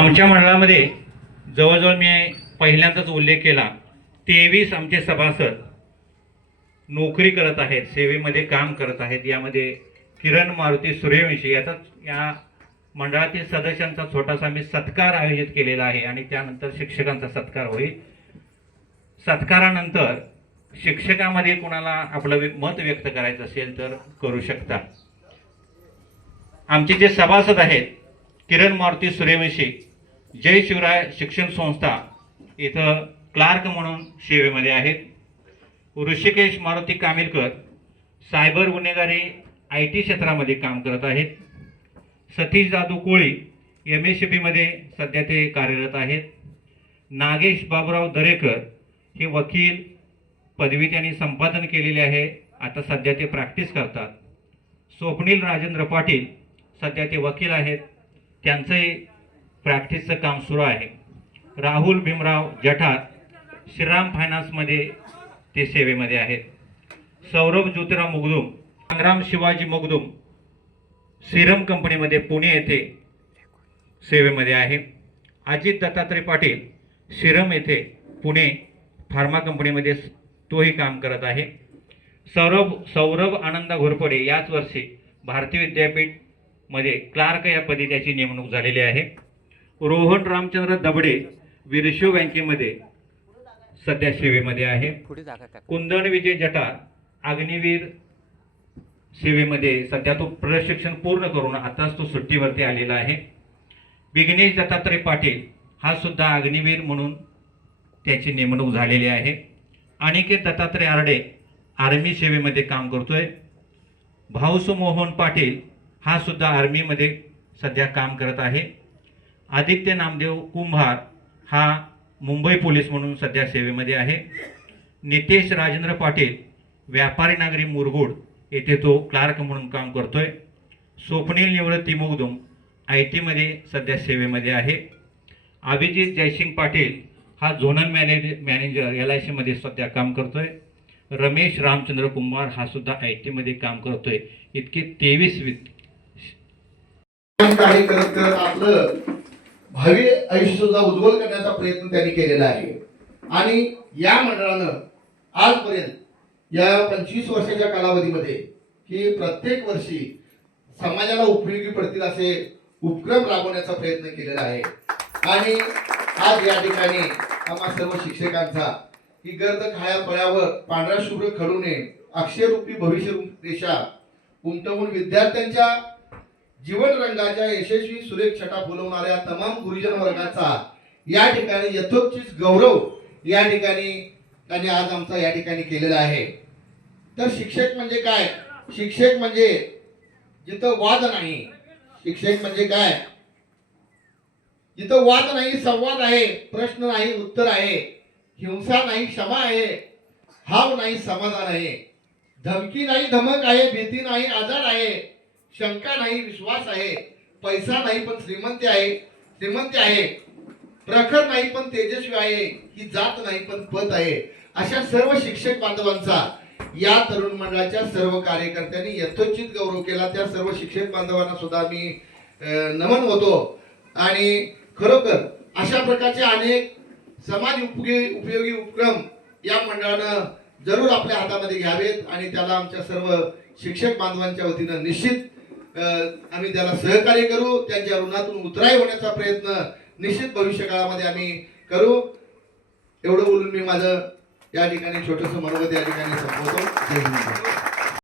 आमच्या मंडळामध्ये जवळजवळ मी पहिल्यांदाच उल्लेख केला तेवीस आमचे सभासद नोकरी करत आहेत सेवेमध्ये काम करत आहेत. यामध्ये किरण मारुती सूर्यवंशी याचा या मंडळातील सदस्यांचा छोटासा मी सत्कार आयोजित केलेला आहे आणि त्यानंतर शिक्षकांचा सत्कार होईल. सत्कारानंतर शिक्षकामध्ये कोणाला आपलं व्य- मत व्यक्त करायचं असेल तर करू शकता. आमचे जे सभासद आहेत किरण मारुती सूर्यवंशी जय शिवराय शिक्षण संस्था इथं क्लार्क म्हणून सेवेमध्ये आहेत. ऋषिकेश मारुती कामिलकर सायबर गुन्हेगारी आय टी क्षेत्रामध्ये काम करत आहेत. सतीश जाधव कोळी एम एस बीमध्ये सध्या ते कार्यरत आहेत. नागेश बाबुराव दरेकर हे वकील पदवी त्यांनी संपादन केलेली आहे. आता सध्या ते प्रॅक्टिस करतात. स्वप्नील राजेंद्र पाटील सध्या ते वकील आहेत. त्यांचंही प्रॅक्टिसचं काम सुरू आहे. राहुल भीमराव जठार श्रीराम फायनान्समध्ये ते सेवेमध्ये आहेत. सौरभ ज्योतिराव मुगदुम संग्राम शिवाजी मुगदुम सिरम कंपनीमध्ये पुणे येथे सेवेमध्ये आहे. अजित दत्तात्रय पाटील सिरम येथे पुणे फार्मा कंपनीमध्ये तोही काम करत आहे. सौरभ सौरभ आनंदा घोरपडे याच वर्षी भारतीय विद्यापीठमध्ये क्लार्क या पदी त्याची नेमणूक झालेली आहे. रोहन रामचंद्र दबडे विरशो बँकेमध्ये सध्या सेवेमध्ये आहे. कुंदन विजय जटार अग्निवीर सेवेमध्ये सध्या तो प्रशिक्षण पूर्ण करून आताच तो सुट्टीवरती आलेला आहे. विघ्नेश दत्तात्रय पाटील हा सुद्धा अग्निवीर म्हणून त्याची नेमणूक झालेली आहे. अनिकेत दत्तात्रय आरडे आर्मी सेवेमध्ये काम करतोय. भाऊसू मोहन पाटील हा सुद्धा आर्मीमध्ये सध्या काम करत आहे. आदित्य नामदेव कुंभार हा मुंबई पोलीस म्हणून सध्या सेवेमध्ये आहे. नितेश राजेंद्र पाटील व्यापारी नागरी मुरगुड येथे तो क्लार्क म्हणून काम करतोय. स्वप्नील निवृत्ती मुगदुम आय टीमध्ये सध्या सेवेमध्ये आहे. अभिजित जयसिंग पाटील हा zonal manage manager L I सीमध्ये सध्या काम करतोय. रमेश रामचंद्र कुंभार हा सुद्धा आय टीमध्ये काम करतोय. इतके तेवीस विद काही करत करत आपलं भावी आयुष्य सुद्धा उज्ज्वल करण्याचा प्रयत्न त्यांनी केलेला आहे. आणि या मंडळानं आजपर्यंत या पंचवीस वर्षाच्या कालावधीमध्ये की प्रत्येक वर्षी समाजाला उपयोगी पडतील असे उपक्रम राबवण्याचा प्रयत्न केलेला आहे. आणि आज या ठिकाणी आम्हा सर्व शिक्षकांचा ही गर्द खाया पळ्यावर पांढरा शुभ्र खडूने अक्षयरूपी भविष्य रेषा उमटवून विद्यार्थ्यांच्या जीवन रंगाच्या यशस्वी सुरेख छटा फुलवणाऱ्या तमाम गुरुजन वर्गाचा या ठिकाणी यथोचित गौरव या ठिकाणी त्यांनी आज आमचा या ठिकाणी केलेला आहे. तर शिक्षक म्हणजे काय? शिक्षक म्हणजे जिथं वाद नाही शिक्षक म्हणजे काय? जिथं वाद नाही संवाद आहे प्रश्न नाही उत्तर आहे हिंसा नाही क्षमा आहे हाव नाही समाधान आहे. धमकी नाही धमक आहे भीती नाही आजार आहे शंका नाही विश्वास आहे. पैसा नाही पण श्रीमंती आहे. श्रीमंती आहे. प्रखर नाही पण तेजस्वी आहे. ही जात नाही पण पद आहे. अशा सर्व शिक्षक बांधवांचा या तरुण मंडळाच्या सर्व कार्यकर्त्यांनी यथोचित गौरव केला. त्या सर्व शिक्षक बांधवांना सुद्धा मी नमन होतो. आणि खरोखर अशा प्रकारचे अनेक समाज उपयोगी उपयोगी उपक्रम या मंडळानं जरूर आपल्या हातामध्ये घ्यावेत आणि त्याला आमच्या सर्व शिक्षक बांधवांच्या वतीनं निश्चित आम्ही त्याला सहकार्य करू त्यांच्या ऋणातून उतराई होण्याचा प्रयत्न निश्चित भविष्य काळामध्ये आम्ही करू. एवढं बोलून मी माझं या ठिकाणी छोटंसं मनोगत या ठिकाणी संपवतो. जय हिंद.